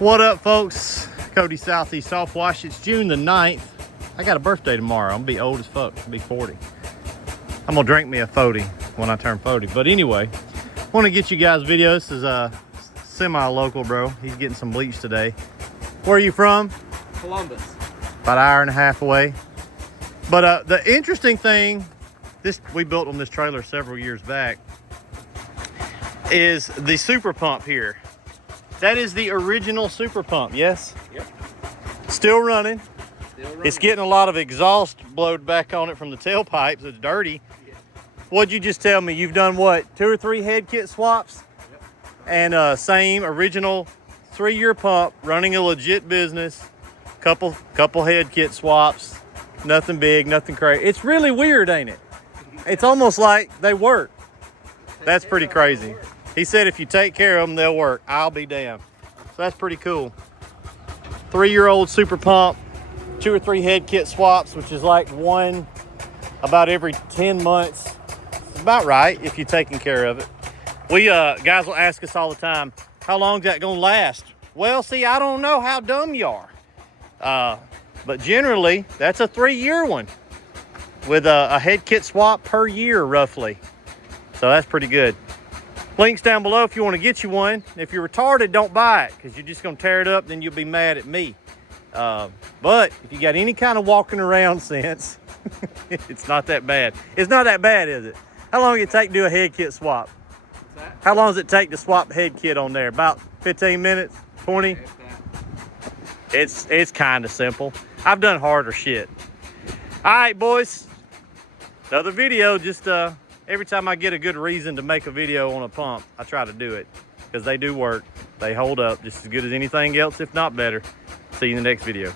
What up, folks? Cody Southeast Soft Wash. It's June the 9th. I got a birthday tomorrow. I'm gonna be old as fuck. I'll be 40. I'm gonna drink me a 40 when I turn 40. But anyway, want to get you guys video. This is a semi-local bro. He's getting some bleach today. Where are you from? Columbus. About an hour and a half away. But the interesting thing, we built on this trailer several years back, is the super pump here. That is the original super pump, yes? Yep. Still running. Still running. It's getting a lot of exhaust blowed back on it from the tailpipes. It's dirty. Yeah. What'd you just tell me? You've done what, 2 or 3 head kit swaps? Yep. And same original 3-year pump, running a legit business. Couple head kit swaps. Nothing big, nothing crazy. It's really weird, ain't it? It's almost like they work. That's pretty crazy. He said if you take care of them, they'll work. I'll be damned. So that's pretty cool. 3-year-old super pump, 2 or 3 head kit swaps, which is like one about every 10 months. It's about right if you're taking care of it. We guys will ask us all the time, how long is that gonna last? Well, see, I don't know how dumb you are. But generally, that's a 3-year one with a head kit swap per year, roughly. So that's pretty good. Links down below if you want to get you one. If you're retarded, don't buy it because you're just going to tear it up, then you'll be mad at me. But if you got any kind of walking around sense, it's not that bad. It's not that bad, is it? How long does it take to do a head kit swap? What's that? How long does it take to swap head kit on there? About 15 minutes? 20? It's kind of simple. I've done harder shit. All right, boys. Another video. Just every time I get a good reason to make a video on a pump, I try to do it because they do work. They hold up just as good as anything else, if not better. See you in the next video.